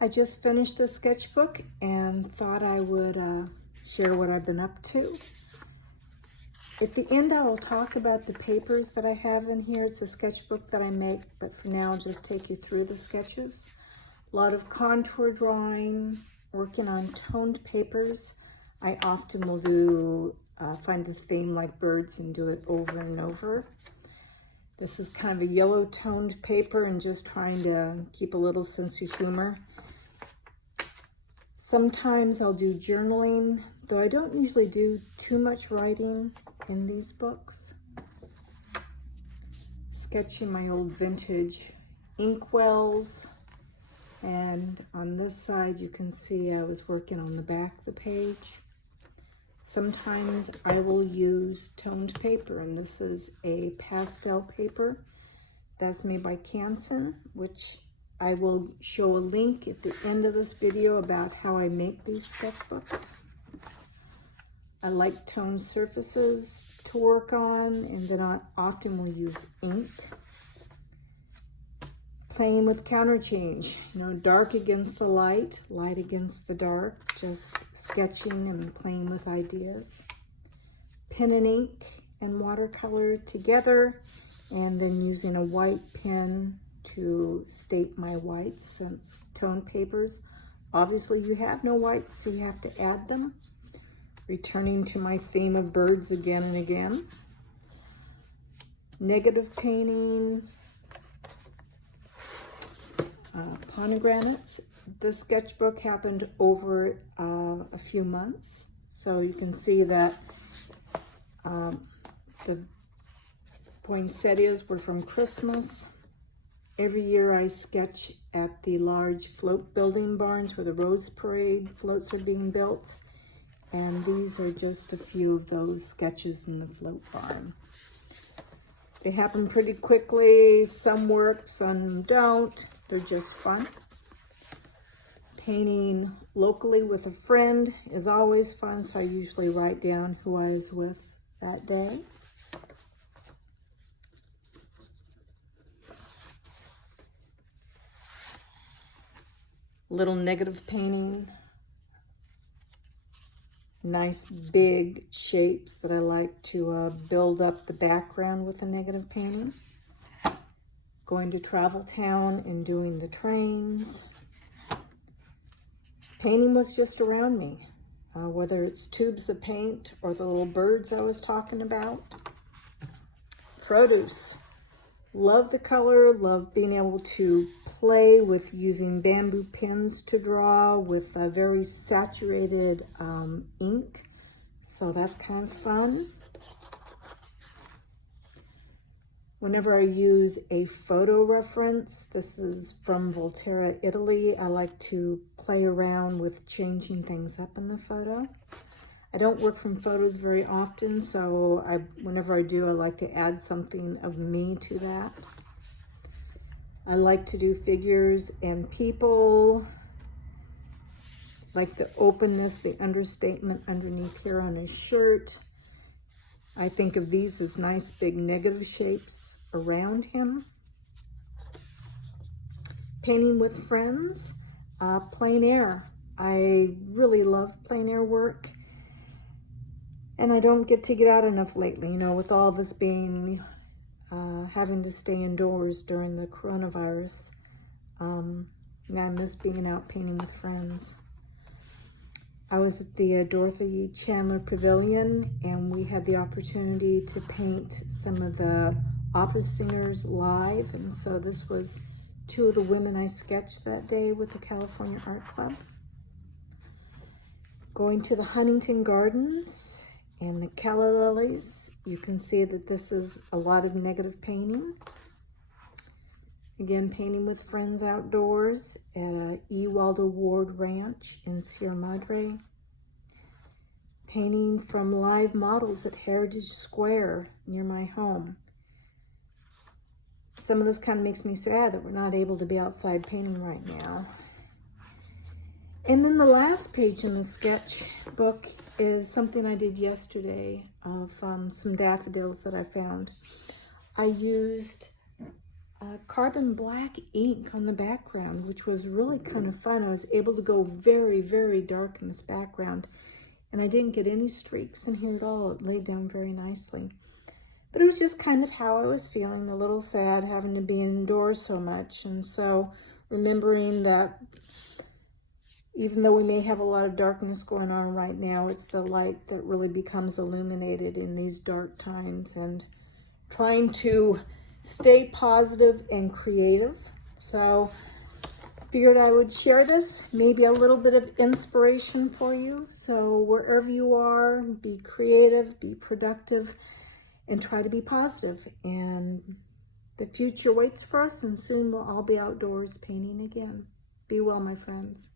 I just finished the sketchbook and thought I would share what I've been up to. At the end, I will talk about the papers that I have in here. It's a sketchbook that I make, but for now, I'll just take you through the sketches. A lot of contour drawing, working on toned papers. I often will do, find a theme like birds and do it over and over. This is kind of a yellow toned paper and just trying to keep a little sense of humor. Sometimes I'll do journaling, though I don't usually do too much writing in these books. Sketching my old vintage inkwells. And on this side, you can see I was working on the back of the page. Sometimes I will use toned paper, and this is a pastel paper that's made by Canson, which I will show a link at the end of this video about how I make these sketchbooks. I like toned surfaces to work on, and then I often will use ink. Playing with counterchange, dark against the light, light against the dark, just sketching and playing with ideas. Pen and ink and watercolor together, and then using a white pen to state my whites, since toned papers, obviously you have no whites, so you have to add them. Returning to my theme of birds again and again. Negative painting, pomegranates. This sketchbook happened over a few months, so you can see that the poinsettias were from Christmas. Every year I sketch at the large float building barns where the Rose Parade floats are being built. And these are just a few of those sketches in the float barn. They happen pretty quickly. Some work, some don't. They're just fun. Painting locally with a friend is always fun, so I usually write down who I was with that day. Little negative painting. Nice big shapes that I like to build up the background with a negative painting. Going to travel town and doing the trains. Painting was just around me, whether it's tubes of paint or the little birds I was talking about. Produce. Love the color, love being able to play with using bamboo pens to draw with a very saturated ink. So that's kind of fun. Whenever I use a photo reference, this is from Volterra, Italy, I like to play around with changing things up in the photo. I don't work from photos very often, so whenever I do, I like to add something of me to that. I like to do figures and people, like the openness, the understatement underneath here on his shirt. I think of these as nice big negative shapes around him. Painting with friends, plein air. I really love plein air work. And I don't get to get out enough lately, with all of us being, having to stay indoors during the coronavirus. Yeah, I miss being out painting with friends. I was at the Dorothy Chandler Pavilion, and we had the opportunity to paint some of the opera singers live. And so this was two of the women I sketched that day with the California Art Club. Going to the Huntington Gardens and the calla lilies, you can see that this is a lot of negative painting. Again, painting with friends outdoors at E. Waldo Ward Ranch in Sierra Madre. Painting from live models at Heritage Square near my home. Some of this kind of makes me sad that we're not able to be outside painting right now. And then the last page in the sketchbook is something I did yesterday of some daffodils that I found. I used carbon black ink on the background, which was really kind of fun. I was able to go very, very dark in this background, and I didn't get any streaks in here at all. It laid down very nicely. But it was just kind of how I was feeling, a little sad having to be indoors so much. And so remembering that even though we may have a lot of darkness going on right now, it's the light that really becomes illuminated in these dark times, and trying to stay positive and creative. So figured I would share this, maybe a little bit of inspiration for you. So wherever you are, be creative, be productive, and try to be positive. And the future waits for us, and soon we'll all be outdoors painting again. Be well, my friends.